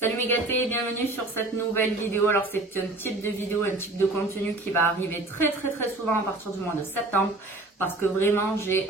Salut mes gâtés, bienvenue sur cette nouvelle vidéo. Alors c'est un type de vidéo, un type de contenu qui va arriver très souvent à partir du mois de septembre, parce que vraiment j'ai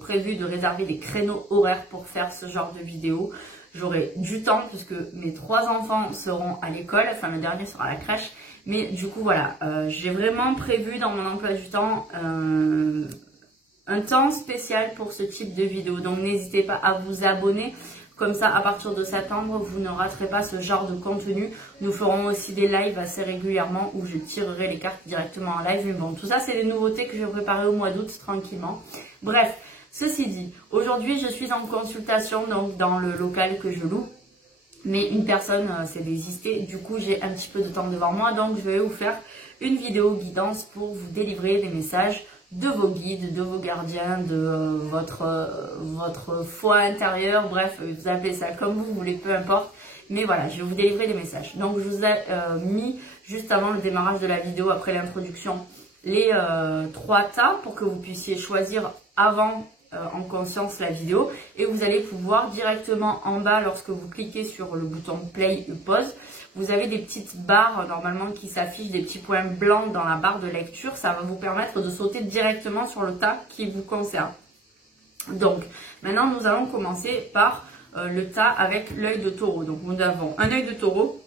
prévu de réserver des créneaux horaires pour faire ce genre de vidéo. J'aurai du temps puisque mes 3 enfants seront à l'école, enfin le dernier sera à la crèche, mais du coup voilà, j'ai vraiment prévu dans mon emploi du temps un temps spécial pour ce type de vidéo. Donc n'hésitez pas à vous abonner. Comme ça, à partir de septembre, vous ne raterez pas ce genre de contenu. Nous ferons aussi des lives assez régulièrement où je tirerai les cartes directement en live. Mais bon, tout ça, c'est les nouveautés que je vais préparer au mois d'août tranquillement. Bref, ceci dit, aujourd'hui, je suis en consultation donc dans le local que je loue. Mais une personne s'est désistée. Du coup, j'ai un petit peu de temps devant moi. Donc, je vais vous faire une vidéo guidance pour vous délivrer des messages de vos guides, de vos gardiens, de votre foi intérieure, bref, vous appelez ça comme vous voulez, peu importe. Mais voilà, je vais vous délivrer des messages. Donc je vous ai mis juste avant le démarrage de la vidéo, après l'introduction, les 3 tas pour que vous puissiez choisir avant en conscience la vidéo. Et vous allez pouvoir directement en bas, lorsque vous cliquez sur le bouton play ou pause, vous avez des petites barres normalement qui s'affichent, des petits points blancs dans la barre de lecture. Ça va vous permettre de sauter directement sur le tas qui vous concerne. Donc maintenant nous allons commencer par le tas avec l'œil de taureau. Donc nous avons un œil de taureau,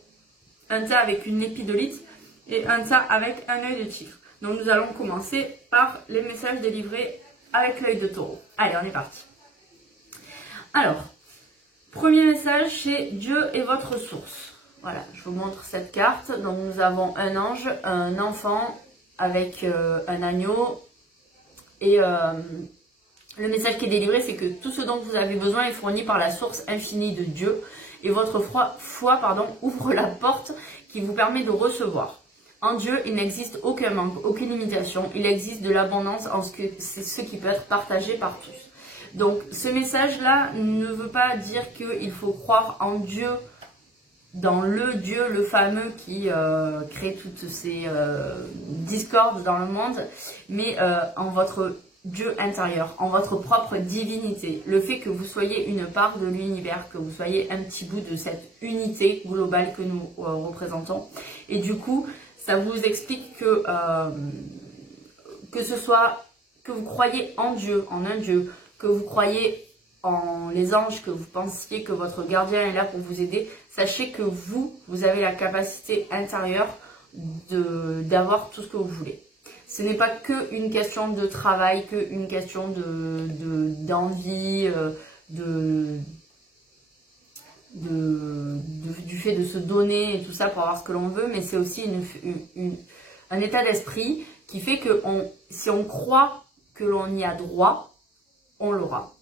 un tas avec une épidolite et un tas avec un œil de tigre. Donc nous allons commencer par les messages délivrés avec l'œil de taureau. Allez, on est parti. Alors, premier message, c'est Dieu est votre source. Voilà, je vous montre cette carte. Donc nous avons un ange, un enfant avec un agneau. Et le message qui est délivré, c'est que tout ce dont vous avez besoin est fourni par la source infinie de Dieu. Et votre foi ouvre la porte qui vous permet de recevoir. En Dieu, il n'existe aucun manque, aucune limitation. Il existe de l'abondance en ce que c'est ce qui peut être partagé par tous. Donc, ce message-là ne veut pas dire qu'il faut croire en Dieu, dans le Dieu, le fameux qui crée toutes ces discordes dans le monde, mais en votre Dieu intérieur, en votre propre divinité. Le fait que vous soyez une part de l'univers, que vous soyez un petit bout de cette unité globale que nous représentons. Et du coup, ça vous explique que ce soit que vous croyez en Dieu, en un Dieu, que vous croyez en les anges, que vous pensiez que votre gardien est là pour vous aider, sachez que vous avez la capacité intérieure d'avoir tout ce que vous voulez. Ce n'est pas qu'une question de travail, qu'une question d'envie, du fait de se donner et tout ça pour avoir ce que l'on veut, mais c'est aussi un état d'esprit qui fait que si on croit que l'on y a droit, on l'aura.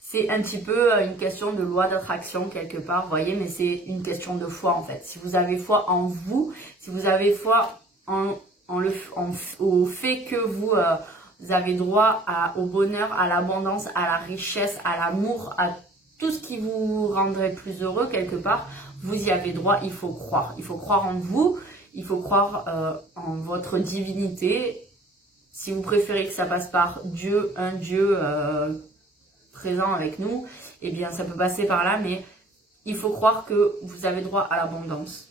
C'est un petit peu une question de loi d'attraction quelque part, vous voyez, mais c'est une question de foi en fait. Si vous avez foi en vous, si vous avez foi au fait que vous avez droit au bonheur, à l'abondance, à la richesse, à l'amour, à tout ce qui vous rendrait plus heureux quelque part, vous y avez droit, il faut croire. Il faut croire en vous, il faut croire en votre divinité. Si vous préférez que ça passe par Dieu, un Dieu présent avec nous, eh bien ça peut passer par là, mais il faut croire que vous avez droit à l'abondance.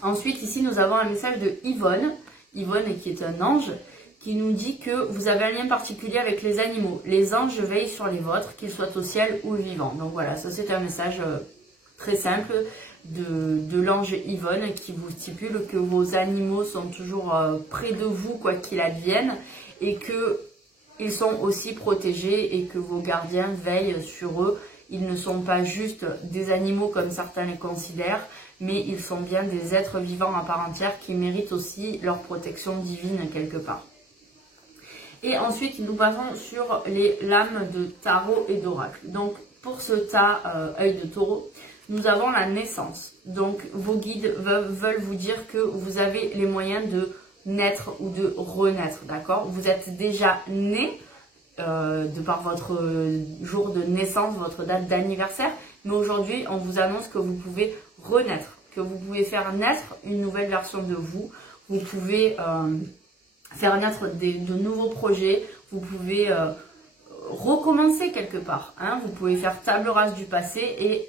Ensuite, ici, nous avons un message de Yvonne. Yvonne qui est un ange, qui nous dit que vous avez un lien particulier avec les animaux. Les anges veillent sur les vôtres, qu'ils soient au ciel ou vivants. Donc voilà, ça c'est un message très simple de l'ange Yvonne qui vous stipule que vos animaux sont toujours près de vous, quoi qu'il advienne, et qu'ils sont aussi protégés et que vos gardiens veillent sur eux. Ils ne sont pas juste des animaux comme certains les considèrent, mais ils sont bien des êtres vivants à part entière qui méritent aussi leur protection divine quelque part. Et ensuite, nous passons sur les lames de tarot et d'oracle. Donc, pour ce tas œil de taureau, nous avons la naissance. Donc, vos guides veulent vous dire que vous avez les moyens de naître ou de renaître, d'accord? Vous êtes déjà né de par votre jour de naissance, votre date d'anniversaire, mais aujourd'hui, on vous annonce que vous pouvez renaître, que vous pouvez faire naître une nouvelle version de vous. Vous pouvez faire naître de nouveaux projets, vous pouvez recommencer quelque part. Hein. Vous pouvez faire table rase du passé et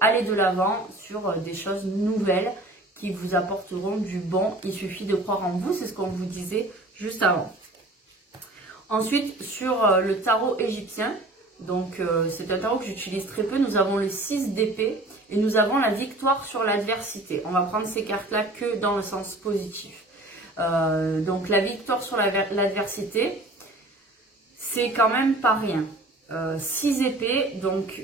aller de l'avant sur des choses nouvelles qui vous apporteront du bon. Il suffit de croire en vous, c'est ce qu'on vous disait juste avant. Ensuite, sur le tarot égyptien, donc c'est un tarot que j'utilise très peu, nous avons le 6 d'épée et nous avons la victoire sur l'adversité. On va prendre ces cartes-là que dans le sens positif. Donc la victoire sur l'adversité, c'est quand même pas rien. 6 épées, donc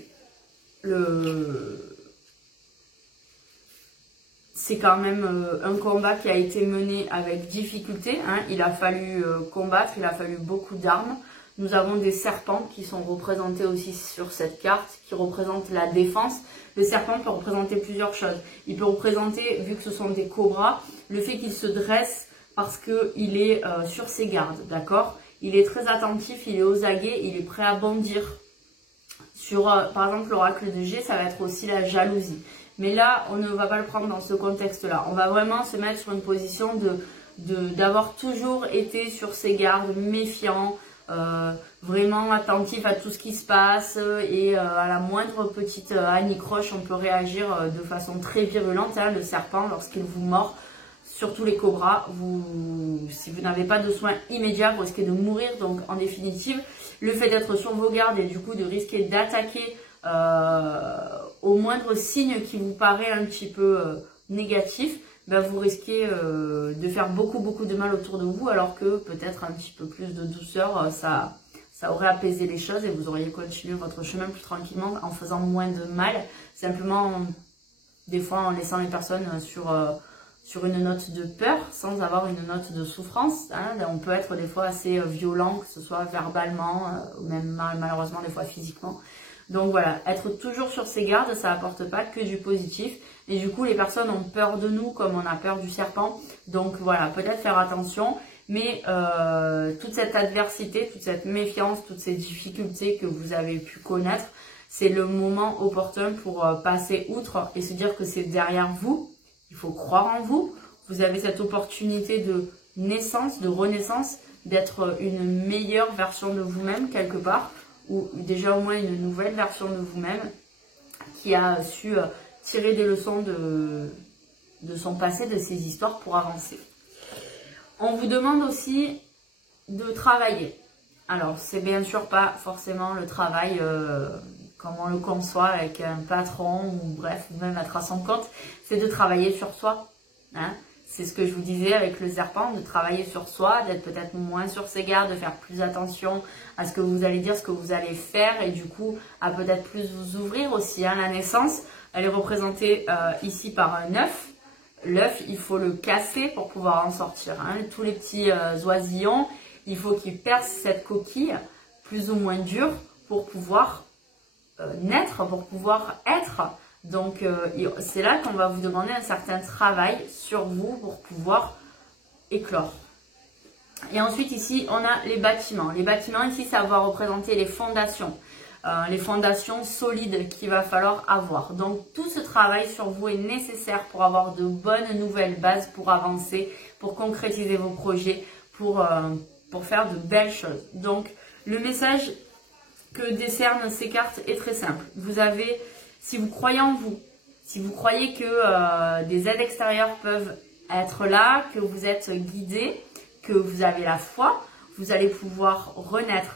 c'est quand même un combat qui a été mené avec difficulté. Hein. Il a fallu combattre, il a fallu beaucoup d'armes. Nous avons des serpents qui sont représentés aussi sur cette carte, qui représentent la défense. Le serpent peut représenter plusieurs choses. Il peut représenter, vu que ce sont des cobras, le fait qu'il se dresse parce qu'il est sur ses gardes, d'accord? Il est très attentif, il est aux aguets, il est prêt à bondir. Sur, par exemple, l'oracle de G, ça va être aussi la jalousie. Mais là, on ne va pas le prendre dans ce contexte-là. On va vraiment se mettre sur une position d'avoir toujours été sur ses gardes, méfiant, vraiment attentif à tout ce qui se passe et à la moindre petite anicroche, on peut réagir de façon très virulente. Hein, le serpent, lorsqu'il vous mord, surtout les cobras, si vous n'avez pas de soins immédiats, vous risquez de mourir. Donc en définitive, le fait d'être sur vos gardes et du coup de risquer d'attaquer au moindre signe qui vous paraît un petit peu négatif, ben vous risquez de faire beaucoup de mal autour de vous, alors que peut-être un petit peu plus de douceur, ça aurait apaisé les choses et vous auriez continué votre chemin plus tranquillement en faisant moins de mal, simplement des fois en laissant les personnes sur une note de peur sans avoir une note de souffrance. Hein. On peut être des fois assez violent, que ce soit verbalement ou même malheureusement des fois physiquement. Donc voilà, être toujours sur ses gardes, ça apporte pas que du positif. Et du coup, les personnes ont peur de nous comme on a peur du serpent. Donc voilà, peut-être faire attention. Mais toute cette adversité, toute cette méfiance, toutes ces difficultés que vous avez pu connaître, c'est le moment opportun pour passer outre et se dire que c'est derrière vous. Il faut croire en vous. Vous avez cette opportunité de naissance, de renaissance, d'être une meilleure version de vous-même quelque part, ou déjà au moins une nouvelle version de vous-même qui a su tirer des leçons de son passé, de ses histoires pour avancer. On vous demande aussi de travailler. Alors, c'est bien sûr pas forcément le travail comme on le conçoit avec un patron ou bref, ou même être à son compte. C'est de travailler sur soi. Hein. C'est ce que je vous disais avec le serpent, de travailler sur soi, d'être peut-être moins sur ses gardes, de faire plus attention à ce que vous allez dire, ce que vous allez faire et du coup à peut-être plus vous ouvrir aussi. Hein. La naissance, elle est représentée ici par un œuf. L'œuf, il faut le casser pour pouvoir en sortir. Hein. Tous les petits oisillons, il faut qu'ils percent cette coquille plus ou moins dure pour pouvoir naître, pour pouvoir être. Donc c'est là qu'on va vous demander un certain travail sur vous pour pouvoir éclore. Et ensuite ici, on a les bâtiments. Les bâtiments ici, ça va représenter les fondations solides qu'il va falloir avoir. Donc tout ce travail sur vous est nécessaire pour avoir de bonnes nouvelles bases, pour avancer, pour concrétiser vos projets, pour faire de belles choses. Donc le message que décernent ces cartes est très simple. Vous avez, si vous croyez en vous, si vous croyez que des aides extérieures peuvent être là, que vous êtes guidé, que vous avez la foi, vous allez pouvoir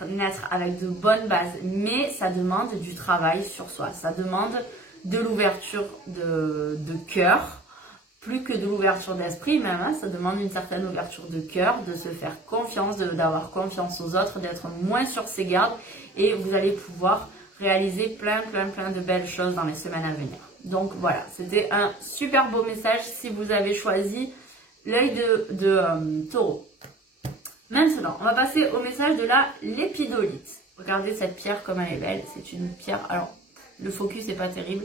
naître avec de bonnes bases, mais ça demande du travail sur soi, ça demande de l'ouverture de cœur, plus que de l'ouverture d'esprit même, hein, ça demande une certaine ouverture de cœur, de se faire confiance, d'avoir confiance aux autres, d'être moins sur ses gardes et vous allez pouvoir réaliser plein de belles choses dans les semaines à venir. Donc voilà, c'était un super beau message si vous avez choisi l'œil de taureau. Maintenant, on va passer au message de la lépidolite. Regardez cette pierre comme elle est belle. C'est une pierre, alors le focus n'est pas terrible.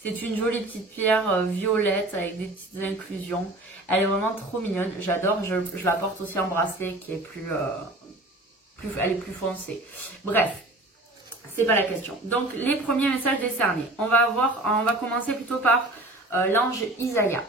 C'est une jolie petite pierre violette avec des petites inclusions. Elle est vraiment trop mignonne. J'adore. Je la porte aussi en bracelet qui est elle est plus foncée. Bref, c'est pas la question. Donc les premiers messages décernés. On va commencer plutôt par l'ange Isaïa.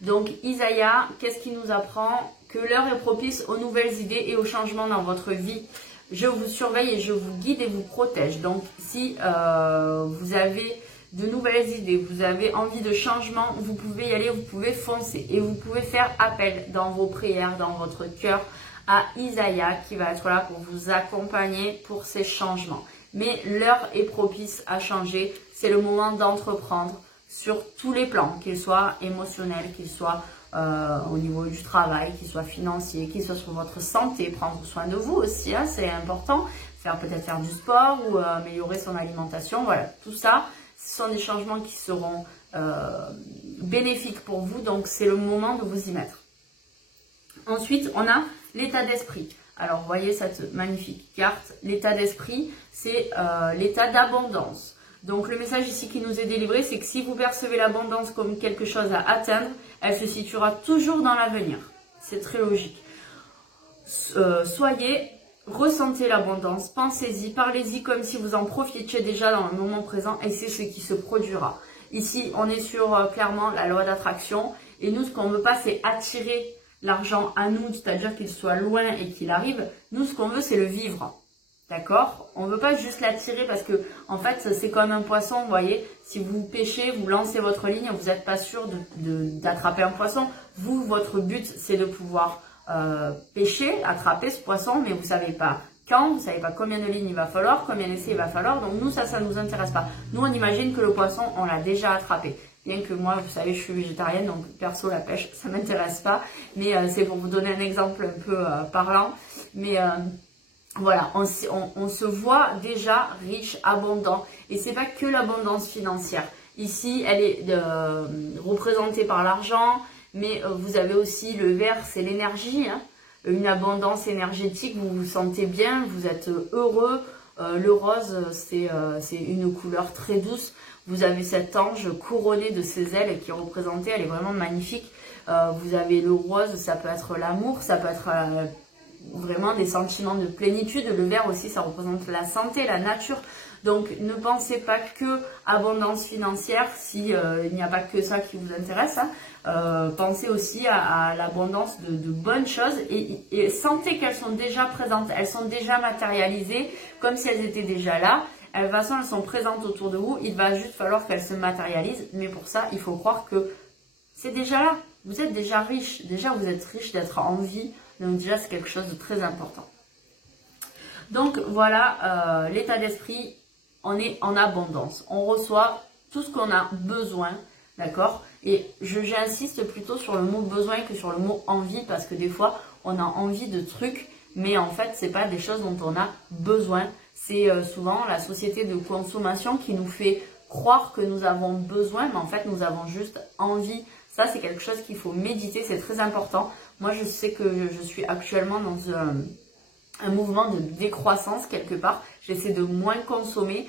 Donc Isaïa, qu'est-ce qu'il nous apprend? Que l'heure est propice aux nouvelles idées et aux changements dans votre vie. Je vous surveille et je vous guide et vous protège. Donc si vous avez de nouvelles idées, vous avez envie de changement, vous pouvez y aller, vous pouvez foncer. Et vous pouvez faire appel dans vos prières, dans votre cœur, à Isaïa qui va être là pour vous accompagner pour ces changements. Mais l'heure est propice à changer, c'est le moment d'entreprendre sur tous les plans, qu'ils soient émotionnels, qu'ils soient au niveau du travail, qu'ils soient financiers, qu'ils soient sur votre santé, prendre soin de vous aussi, hein, c'est important, peut-être faire du sport ou améliorer son alimentation, voilà, tout ça, ce sont des changements qui seront bénéfiques pour vous, donc c'est le moment de vous y mettre. Ensuite, on a l'état d'esprit. Alors, vous voyez cette magnifique carte. L'état d'esprit, c'est l'état d'abondance. Donc, le message ici qui nous est délivré, c'est que si vous percevez l'abondance comme quelque chose à atteindre, elle se situera toujours dans l'avenir. C'est très logique. Ressentez l'abondance, pensez-y, parlez-y comme si vous en profitiez déjà dans le moment présent et c'est ce qui se produira. Ici, on est sur clairement la loi d'attraction et nous, ce qu'on ne veut pas, c'est attirer l'argent à nous, c'est-à-dire qu'il soit loin et qu'il arrive. Nous, ce qu'on veut, c'est le vivre. D'accord? On ne veut pas juste l'attirer parce que, en fait, c'est comme un poisson, vous voyez. Si vous pêchez, vous lancez votre ligne, vous n'êtes pas sûr d'attraper un poisson. Vous, votre but, c'est de pouvoir pêcher, attraper ce poisson, mais vous ne savez pas quand, vous ne savez pas combien de lignes il va falloir, combien d'essais il va falloir. Donc, nous, ça ne nous intéresse pas. Nous, on imagine que le poisson, on l'a déjà attrapé. Bien que moi, vous savez, je suis végétarienne, donc perso, la pêche, ça ne m'intéresse pas. Mais c'est pour vous donner un exemple un peu parlant. Mais voilà, on se voit déjà riche, abondant. Et c'est pas que l'abondance financière. Ici, elle est représentée par l'argent, mais vous avez aussi le vert, c'est l'énergie. Hein. Une abondance énergétique, vous vous sentez bien, vous êtes heureux. Le rose, c'est une couleur très douce. Vous avez cet ange couronné de ses ailes qui est représenté, elle est vraiment magnifique. Vous avez le rose, ça peut être l'amour, ça peut être vraiment des sentiments de plénitude. Le vert aussi, ça représente la santé, la nature. Donc, ne pensez pas que abondance financière si il n'y a pas que ça qui vous intéresse. Hein. Pensez aussi à l'abondance de bonnes choses et sentez qu'elles sont déjà présentes, elles sont déjà matérialisées comme si elles étaient déjà là. De toute façon, elles sont présentes autour de vous. Il va juste falloir qu'elles se matérialisent. Mais pour ça, il faut croire que c'est déjà là. Vous êtes déjà riche. Déjà, vous êtes riche d'être en vie. Donc déjà, c'est quelque chose de très important. Donc voilà, l'état d'esprit, on est en abondance. On reçoit tout ce qu'on a besoin, d'accord? Et j'insiste plutôt sur le mot besoin que sur le mot envie. Parce que des fois, on a envie de trucs. Mais en fait, ce n'est pas des choses dont on a besoin. C'est souvent la société de consommation qui nous fait croire que nous avons besoin, mais en fait, nous avons juste envie. Ça, c'est quelque chose qu'il faut méditer, c'est très important. Moi, je sais que je suis actuellement dans un mouvement de décroissance quelque part. J'essaie de moins consommer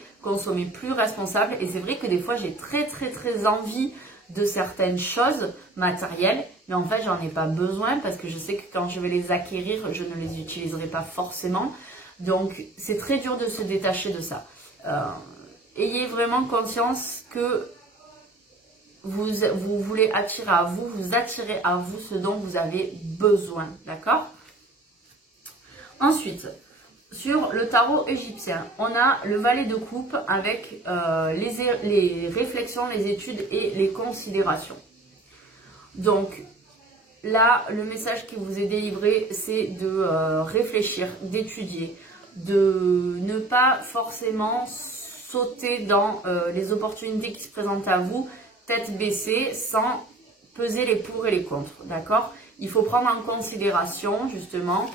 plus responsable. Et c'est vrai que des fois, j'ai très envie de certaines choses matérielles, mais en fait, j'en ai pas besoin parce que je sais que quand je vais les acquérir, je ne les utiliserai pas forcément. Donc, c'est très dur de se détacher de ça. Ayez vraiment conscience que vous voulez attirer à vous, vous attirez à vous ce dont vous avez besoin, d'accord? Ensuite, sur le tarot égyptien, on a le valet de coupe avec les réflexions, les études et les considérations. Donc, là, le message qui vous est délivré, c'est de réfléchir, d'étudier, de ne pas forcément sauter dans les opportunités qui se présentent à vous, tête baissée, sans peser les pour et les contre, d'accord? Il faut prendre en considération, justement,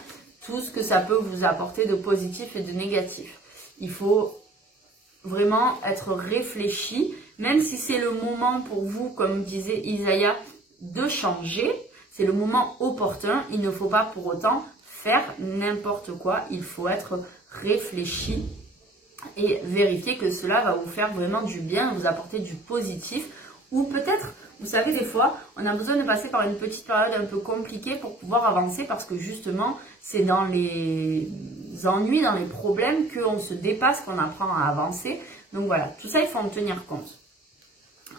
tout ce que ça peut vous apporter de positif et de négatif. Il faut vraiment être réfléchi, même si c'est le moment pour vous, comme disait Isaïa, de changer. C'est le moment opportun. Il ne faut pas pour autant faire n'importe quoi. Il faut être réfléchi et vérifier que cela va vous faire vraiment du bien, vous apporter du positif. Ou peut-être, vous savez, des fois, on a besoin de passer par une petite période un peu compliquée pour pouvoir avancer parce que justement, c'est dans les ennuis, dans les problèmes qu'on se dépasse, qu'on apprend à avancer. Donc voilà, tout ça, il faut en tenir compte.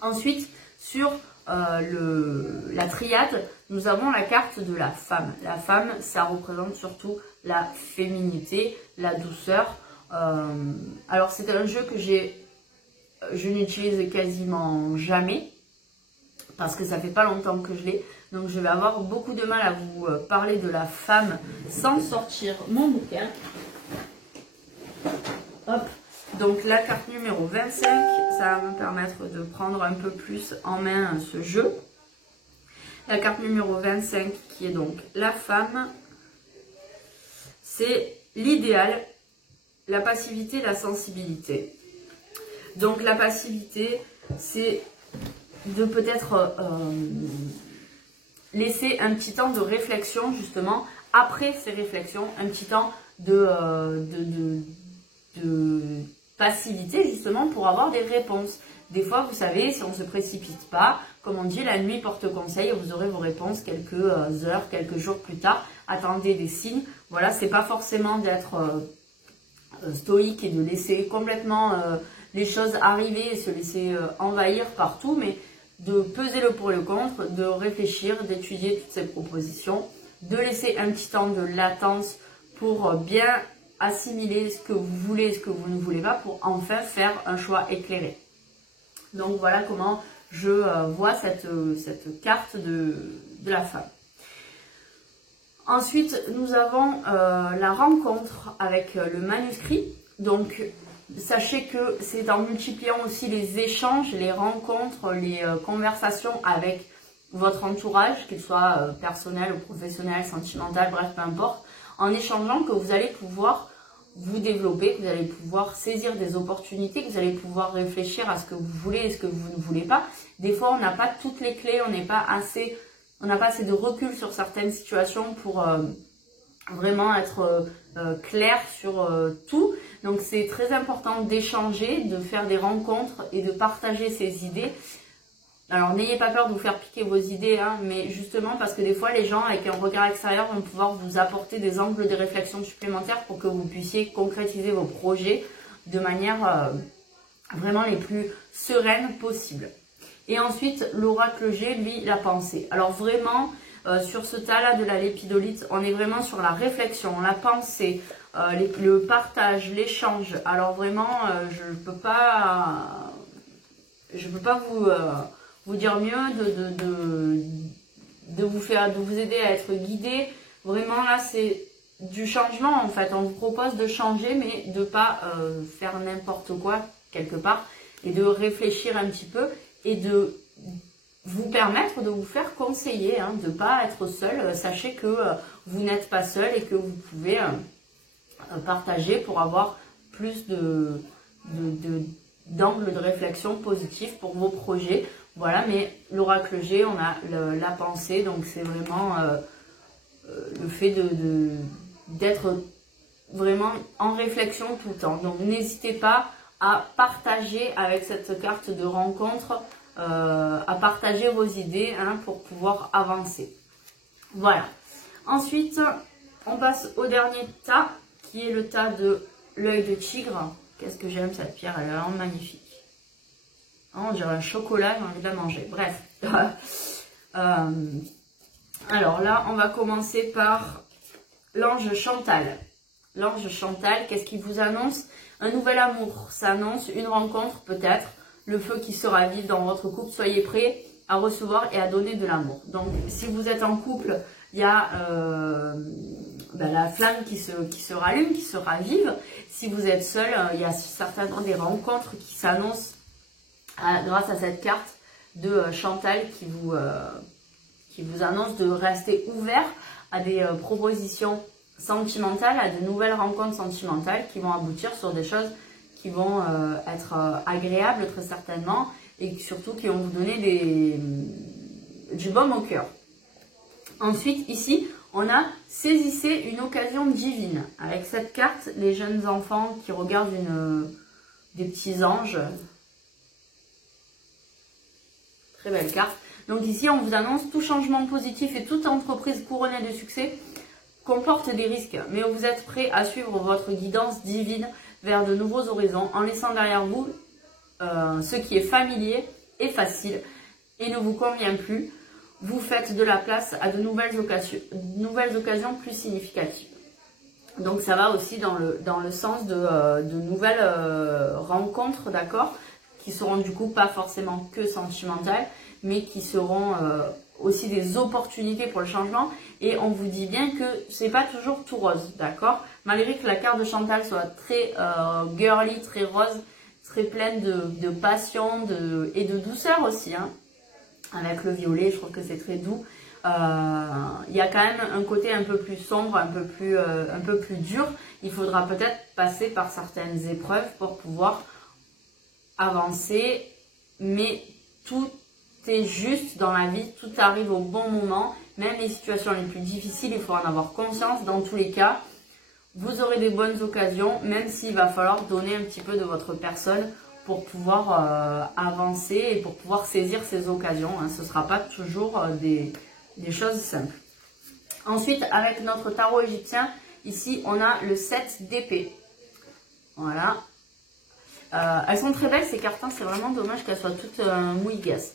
Ensuite, sur la triade, nous avons la carte de la femme. La femme, ça représente surtout la féminité, la douceur. Alors, c'est un jeu que j'ai je n'utilise quasiment jamais parce que ça fait pas longtemps que je l'ai. Donc je vais avoir beaucoup de mal à vous parler de la femme sans sortir mon bouquin. Hop. Donc la carte numéro 25, ça va me permettre de prendre un peu plus en main ce jeu. La carte numéro 25 qui est donc la femme, c'est l'idéal, la passivité, la sensibilité. Donc la passivité, c'est de peut-être laisser un petit temps de réflexion justement, après ces réflexions, un petit temps de passivité justement pour avoir des réponses. Des fois, vous savez, si on ne se précipite pas, comme on dit, la nuit porte conseil, vous aurez vos réponses quelques heures, quelques jours plus tard. Attendez des signes. Voilà, c'est pas forcément d'être stoïque et de laisser complètement les choses arriver et se laisser envahir partout, mais de peser le pour et le contre, de réfléchir, d'étudier toutes ces propositions, de laisser un petit temps de latence pour bien assimiler ce que vous voulez et ce que vous ne voulez pas pour enfin faire un choix éclairé. Donc voilà comment je vois cette carte de la femme. Ensuite, nous avons la rencontre avec le manuscrit. Donc, sachez que c'est en multipliant aussi les échanges, les rencontres, les conversations avec votre entourage, qu'il soit personnel ou professionnel, sentimental, bref, peu importe, en échangeant que vous allez pouvoir vous développer, que vous allez pouvoir saisir des opportunités, que vous allez pouvoir réfléchir à ce que vous voulez et ce que vous ne voulez pas. Des fois, on n'a pas toutes les clés, on n'a pas assez de recul sur certaines situations pour vraiment être clair sur tout. Donc, c'est très important d'échanger, de faire des rencontres et de partager ses idées. Alors, n'ayez pas peur de vous faire piquer vos idées, hein, mais justement parce que des fois, les gens, avec un regard extérieur, vont pouvoir vous apporter des angles de réflexion supplémentaires pour que vous puissiez concrétiser vos projets de manière vraiment les plus sereines possible. Et ensuite, l'oracle G, lui, la pensée. Alors vraiment, sur ce tas-là de la lépidolite, on est vraiment sur la réflexion, la pensée, le partage, l'échange. Alors vraiment, je ne peux pas vous dire mieux de vous aider à être guidé. Vraiment là, c'est du changement en fait. On vous propose de changer, mais de ne pas faire n'importe quoi quelque part et de réfléchir un petit peu et de vous permettre de vous faire conseiller, hein, de ne pas être seul. Sachez que vous n'êtes pas seul et que vous pouvez partager pour avoir plus d'angles de réflexion positifs pour vos projets. Voilà, mais l'oracle G, on a la pensée, donc c'est vraiment le fait d'être vraiment en réflexion tout le temps. Donc n'hésitez pas à partager avec cette carte de rencontre, à partager vos idées, hein, pour pouvoir avancer. Voilà. Ensuite, on passe au dernier tas, qui est le tas de l'œil de tigre. Qu'est-ce que j'aime cette pierre, elle est vraiment magnifique. On dirait un chocolat, j'ai envie de la manger. Bref. Alors là, on va commencer par l'ange Chantal. L'ange Chantal, qu'est-ce qu'il vous annonce? Un nouvel amour. Ça annonce une rencontre peut-être. Le feu qui se ravive dans votre couple. Soyez prêts à recevoir et à donner de l'amour. Donc, si vous êtes en couple, il y a la flamme qui se rallume, qui se ravive. Si vous êtes seul, il y a certainement des rencontres qui s'annoncent grâce à cette carte de Chantal qui vous annonce de rester ouvert à des propositions sentimentales, à de nouvelles rencontres sentimentales qui vont aboutir sur des choses qui vont être agréables très certainement et surtout qui vont vous donner du baume au cœur. Ensuite, ici, on a saisissez une occasion divine. Avec cette carte, les jeunes enfants qui regardent des petits anges. Très belle carte. Donc ici, on vous annonce tout changement positif et toute entreprise couronnée de succès comporte des risques. Mais vous êtes prêt à suivre votre guidance divine vers de nouveaux horizons en laissant derrière vous ce qui est familier et facile et ne vous convient plus. Vous faites de la place à de nouvelles occasions plus significatives. Donc ça va aussi dans le sens de nouvelles rencontres, d'accord, qui seront du coup pas forcément que sentimentales, mais qui seront aussi des opportunités pour le changement. Et on vous dit bien que c'est pas toujours tout rose, d'accord? Malgré que la carte de Chantal soit très girly, très rose, très pleine de passion et de douceur aussi, hein. Avec le violet, je trouve que c'est très doux. Il y a quand même un côté un peu plus sombre, un peu plus dur. Il faudra peut-être passer par certaines épreuves pour pouvoir avancer, mais tout est juste dans la vie, tout arrive au bon moment. Même les situations les plus difficiles, il faut en avoir conscience. Dans tous les cas, vous aurez des bonnes occasions, même s'il va falloir donner un petit peu de votre personne pour pouvoir avancer et pour pouvoir saisir ces occasions, hein. Ce ne sera pas toujours des choses simples. Ensuite, avec notre tarot égyptien, ici, on a le 7 d'épée. Voilà. Elles sont très belles, ces cartes, hein. C'est vraiment dommage qu'elles soient toutes mouigasses.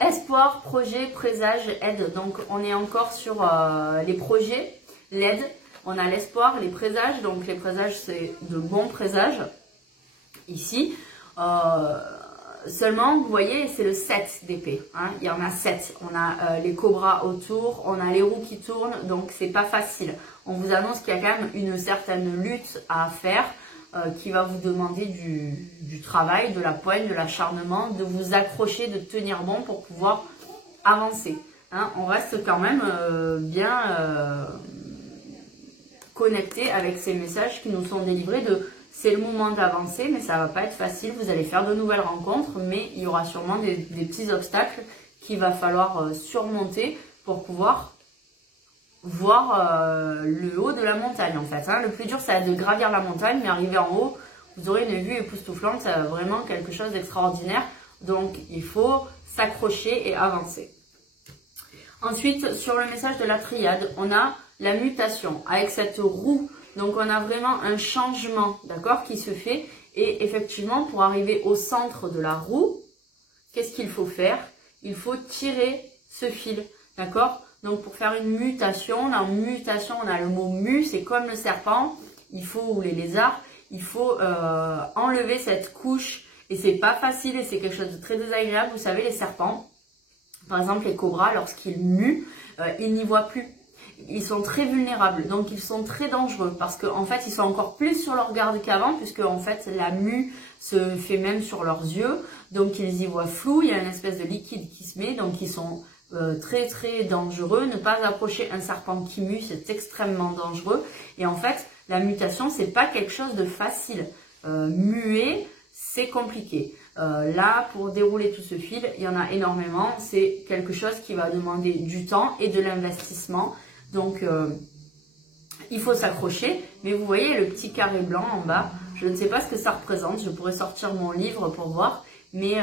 Espoir, projet, présage, aide. Donc, on est encore sur les projets, l'aide. On a l'espoir, les présages. Donc, les présages, c'est de bons présages. Ici. Seulement, vous voyez, c'est le 7 d'épée. Hein. Il y en a 7. On a les cobras autour, on a les roues qui tournent, donc c'est pas facile. On vous annonce qu'il y a quand même une certaine lutte à faire qui va vous demander du travail, de la poigne, de l'acharnement, de vous accrocher, de tenir bon pour pouvoir avancer. Hein. On reste quand même bien connecté avec ces messages qui nous sont délivrés de... C'est le moment d'avancer, mais ça ne va pas être facile. Vous allez faire de nouvelles rencontres, mais il y aura sûrement des petits obstacles qu'il va falloir surmonter pour pouvoir voir le haut de la montagne, en fait. Hein. Le plus dur, c'est de gravir la montagne, mais arriver en haut, vous aurez une vue époustouflante. C'est vraiment quelque chose d'extraordinaire. Donc, il faut s'accrocher et avancer. Ensuite, sur le message de la triade, on a la mutation avec cette roue. Donc, on a vraiment un changement, d'accord, qui se fait. Et effectivement, pour arriver au centre de la roue, qu'est-ce qu'il faut faire? Il faut tirer ce fil, d'accord? Donc, pour faire une mutation, on a le mot mu, c'est comme le serpent, ou les lézards, il faut enlever cette couche. Et c'est pas facile et c'est quelque chose de très désagréable. Vous savez, les serpents, par exemple les cobras, lorsqu'ils muent, ils n'y voient plus. Ils sont très vulnérables, donc ils sont très dangereux parce qu'en fait ils sont encore plus sur leur garde qu'avant, puisque en fait la mue se fait même sur leurs yeux, donc ils y voient flou, il y a une espèce de liquide qui se met, donc ils sont très très dangereux. Ne pas approcher un serpent qui mue, c'est extrêmement dangereux. Et en fait la mutation, c'est pas quelque chose de facile. Muer, c'est compliqué. Là, pour dérouler tout ce fil, il y en a énormément, c'est quelque chose qui va demander du temps et de l'investissement. Donc, il faut s'accrocher. Mais vous voyez le petit carré blanc en bas. Je ne sais pas ce que ça représente. Je pourrais sortir mon livre pour voir. Mais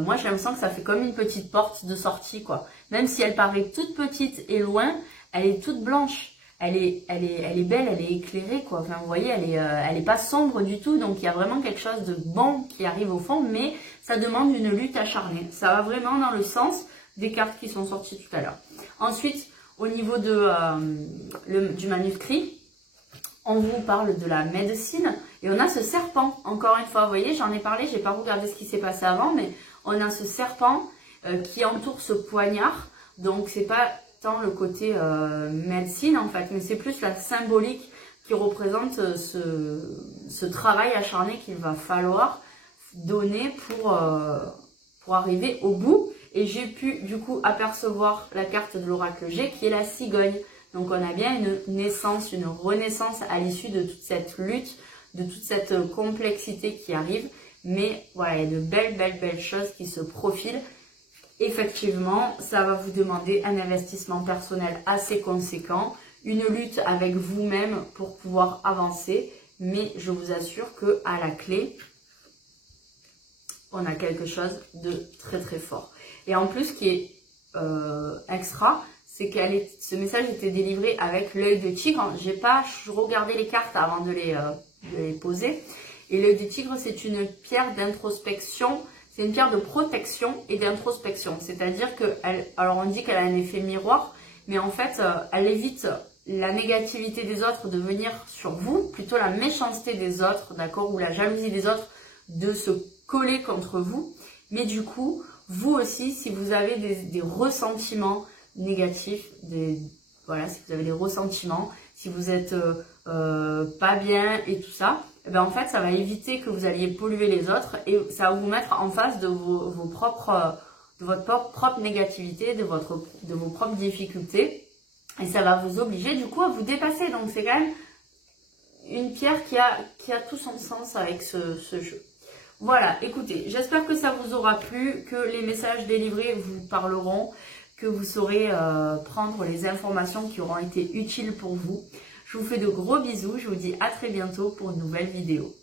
moi, j'ai l'impression que ça fait comme une petite porte de sortie, quoi. Même si elle paraît toute petite et loin, elle est toute blanche. Elle est belle, elle est éclairée, quoi. Enfin, vous voyez, elle est pas sombre du tout. Donc, il y a vraiment quelque chose de bon qui arrive au fond. Mais ça demande une lutte acharnée. Ça va vraiment dans le sens des cartes qui sont sorties tout à l'heure. Ensuite... Au niveau du manuscrit, on vous parle de la médecine et on a ce serpent, encore une fois, vous voyez, j'en ai parlé, j'ai pas regardé ce qui s'est passé avant, mais on a ce serpent qui entoure ce poignard, donc c'est pas tant le côté médecine en fait, mais c'est plus la symbolique qui représente ce travail acharné qu'il va falloir donner pour arriver au bout. Et j'ai pu du coup apercevoir la carte de l'oracle G qui est la cigogne. Donc on a bien une naissance, une renaissance à l'issue de toute cette lutte, de toute cette complexité qui arrive. Mais voilà, il y a de belles choses qui se profilent. Effectivement, ça va vous demander un investissement personnel assez conséquent, une lutte avec vous-même pour pouvoir avancer. Mais je vous assure qu'à la clé, on a quelque chose de très très fort. Et en plus, ce qui est extra, c'est que ce message était délivré avec l'œil de tigre. J'ai pas regardé les cartes avant de les poser. Et l'œil de tigre, c'est une pierre d'introspection. C'est une pierre de protection et d'introspection. C'est-à-dire que, alors on dit qu'elle a un effet miroir, mais en fait, elle évite la négativité des autres de venir sur vous, plutôt la méchanceté des autres, d'accord, ou la jalousie des autres de se coller contre vous. Mais du coup, vous aussi, si vous avez des ressentiments négatifs, voilà, si vous avez des ressentiments, si vous êtes pas bien et tout ça, eh ben en fait, ça va éviter que vous alliez polluer les autres et ça va vous mettre en face de votre propre négativité, de vos propres difficultés. Et ça va vous obliger du coup à vous dépasser. Donc c'est quand même une pierre qui a tout son sens avec ce jeu. Voilà, écoutez, j'espère que ça vous aura plu, que les messages délivrés vous parleront, que vous saurez prendre les informations qui auront été utiles pour vous. Je vous fais de gros bisous, je vous dis à très bientôt pour une nouvelle vidéo.